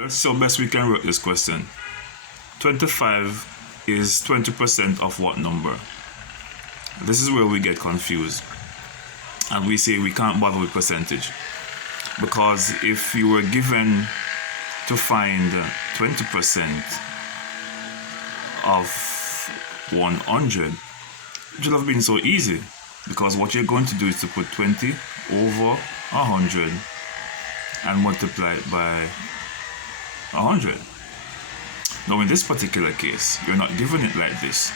Let's see how best we can work this question. 25 is 20% of what number? This is where we get confused. And we say we can't bother with percentage. Because if you were given to find 20% of 100, it should have been so easy. Because what you're going to do is to put 20 over 100 and multiply it by 100. Now in this particular case, you're not given it like this.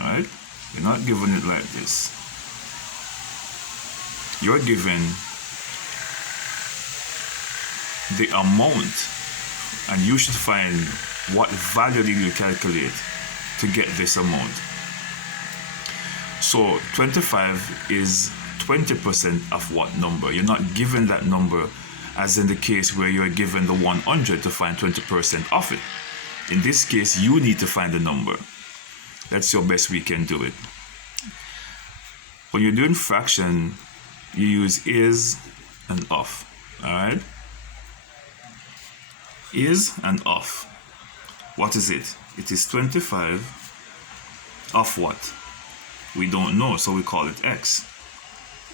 Alright? You're not given it like this. You're given the amount, and you should find what value did you calculate to get this amount. So 25 is 20% of what number? You're not given that number as in the case where you're given the 100 to find 20% of it. In this case, you need to find the number. That's your best we can do it. When you're doing fraction, you use is and of. Alright? Is and of. What is it? It is 25 of what? We don't know, so we call it x.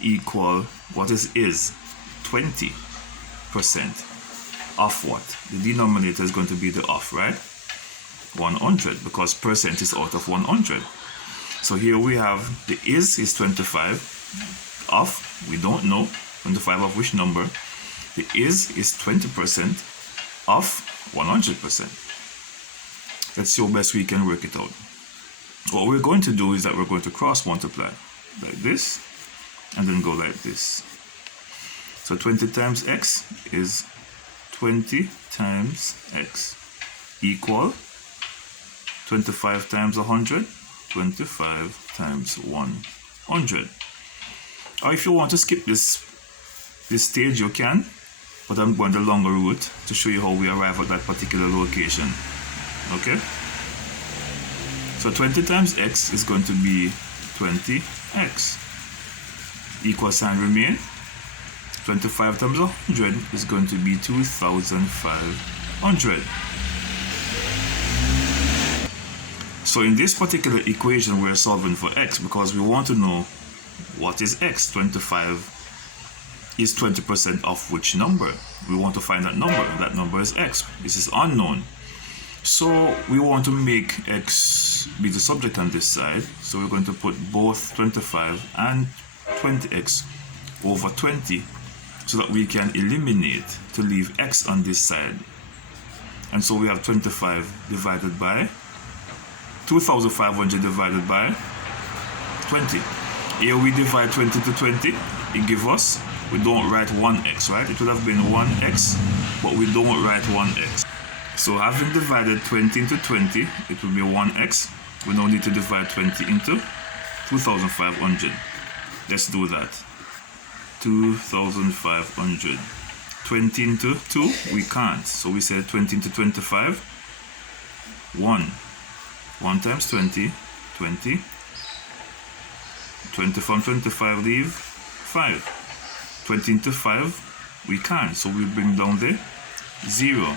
Equal, what is 20% of what? The denominator is going to be the of, right? 100, because percent is out of 100. So here we have the is 25 of, we don't know, 25 of which number. The is 20% of 100%. Let's see how best we can work it out. What we're going to do is that we're going to cross multiply like this and then go like this. So 20 times x is 20 times x equal 25 times 100, 25 times 100. Or if you want to skip this stage, you can, but I'm going the longer route to show you how we arrive at that particular location. Okay? So 20 times x is going to be 20x. Equal sign remain. 25 times 100 is going to be 2,500. So in this particular equation, we're solving for x because we want to know what is x. 25 is 20% of which number? We want to find that number. That number is x. This is unknown. So we want to make x be the subject on this side. So we're going to put both 25 and 20x over 20 so that we can eliminate to leave x on this side. And so we have 25 divided by 2,500 divided by 20. Here we divide 20 to 20. It gives us, we don't write 1x, right? It would have been 1x, but we don't write 1x. So having divided 20 into 20, it will be 1x. We now need to divide 20 into 2,500. Let's do that. 2,500. 20 into 2, we can't. So we said 20 into 25, 1. 1 times 20, 20. 20 from 25 leave 5. 20 into 5, we can't. So we bring down the 0.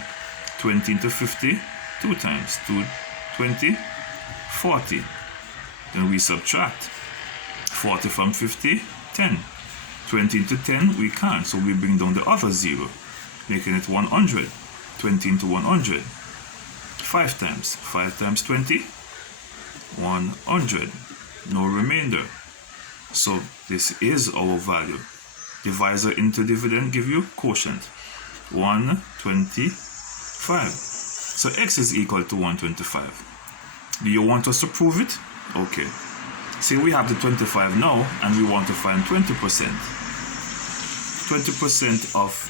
20 into 50, 2 times 2, 20, 40. Then we subtract 40 from 50, 10. 20 into 10, we can't, so we bring down the other 0, making it 100. 20 into 100, 5 times 20, 100. No remainder. So this is our value. Divisor into dividend give you quotient, 125. So x is equal to 125. Do you want us to prove it? Okay. Say we have the 25 now and we want to find 20%. 20% of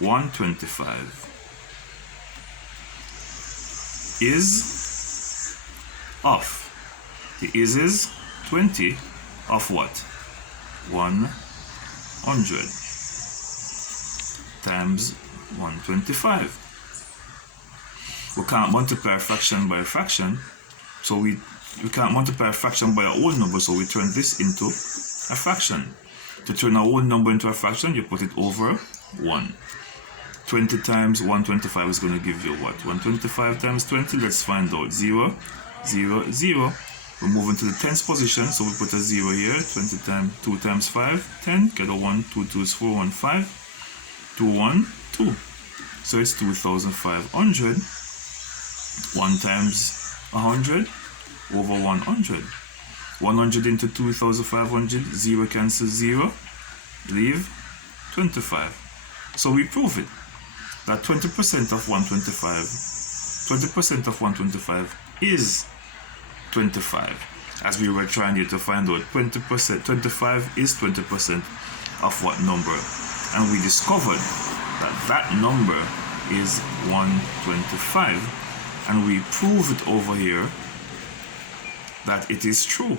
125 is of. The is 20 of what? 100 times 125. We can't multiply a fraction by a fraction, so we can't multiply a fraction by a whole number, so we turn this into a fraction. To turn a whole number into a fraction, you put it over 1. 20 times 125 is going to give you what? 125 times 20, let's find out. 0, 0, 0. We're moving to the tens position, so we put a 0 here. 20 times 2 times 5, 10. Get a 1, 2 2s 4, 1 5. 2 1 2. So it's 2,500. 1 times 100 over 100. 100 into 2,500, 0 cancels 0, leave 25. So we prove it, that 20% of 125, 20% of 125 is 25. As we were trying here to find out, 20%, 25 is 20% of what number? And we discovered that that number is 125. And we prove it over here that it is true.